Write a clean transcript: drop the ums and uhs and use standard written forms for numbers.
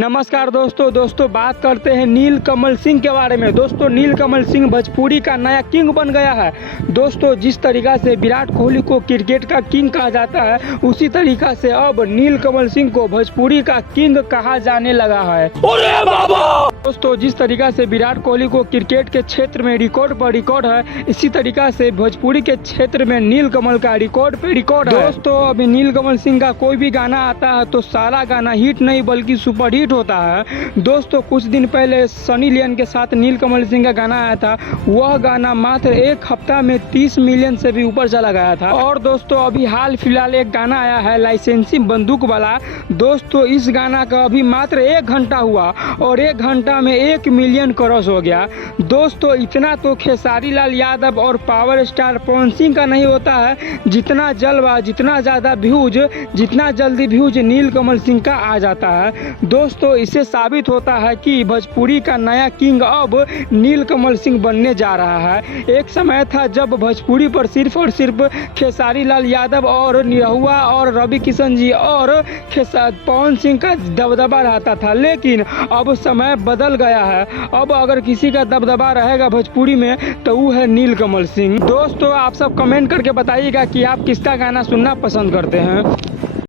नमस्कार दोस्तों बात करते हैं नीलकमल सिंह के बारे में। दोस्तों नीलकमल सिंह भोजपुरी का नया किंग बन गया है। दोस्तों जिस तरीका से विराट कोहली को क्रिकेट का किंग कहा जाता है, उसी तरीका से अब नीलकमल सिंह को भोजपुरी का किंग कहा जाने लगा है। अरे बाबा! दोस्तों जिस तरीका से विराट कोहली को क्रिकेट के क्षेत्र में रिकॉर्ड पर रिकॉर्ड है, इसी तरीका से भोजपुरी के क्षेत्र में नीलकमल का रिकॉर्ड पे रिकॉर्ड है। दोस्तों अभी नीलकमल सिंह का कोई भी गाना आता है तो सारा गाना हिट नहीं बल्कि सुपर हिट होता है। दोस्तों कुछ दिन पहले सनी लियोन के साथ नीलकमल सिंह का गाना आया था। वह गाना मात्र एक हफ्ता में 30 मिलियन से भी ऊपर चला गया था। और दोस्तों अभी हाल फिलहाल एक गाना आया है लाइसेंसी बंदूक वाला। दोस्तों इस गाना का अभी मात्र 1 घंटा हुआ और 1 घंटा में 1 मिलियन क्रॉस हो गया। दोस्तों इतना तो खेसारी लाल यादव और पावर स्टार पवन सिंह का नहीं होता है। जितना जलवा, जितना ज़्यादा व्यूज, जितना जल्दी व्यूज नीलकमल सिंह का आ जाता है। दोस्तों इससे साबित होता है कि भोजपुरी का नया किंग अब नीलकमल सिंह बनने जा रहा है। एक समय था जब भोजपुरी पर सिर्फ और सिर्फ खेसारी लाल यादव और निरहुआ और रवि किशन जी और पवन सिंह का दबदबा रहता था, लेकिन अब समय बदल गया है। अब अगर किसी का दबदबा रहेगा भोजपुरी में तो वो है नीलकमल सिंह। दोस्तों आप सब कमेंट करके बताइएगा कि आप किसका गाना सुनना पसंद करते हैं।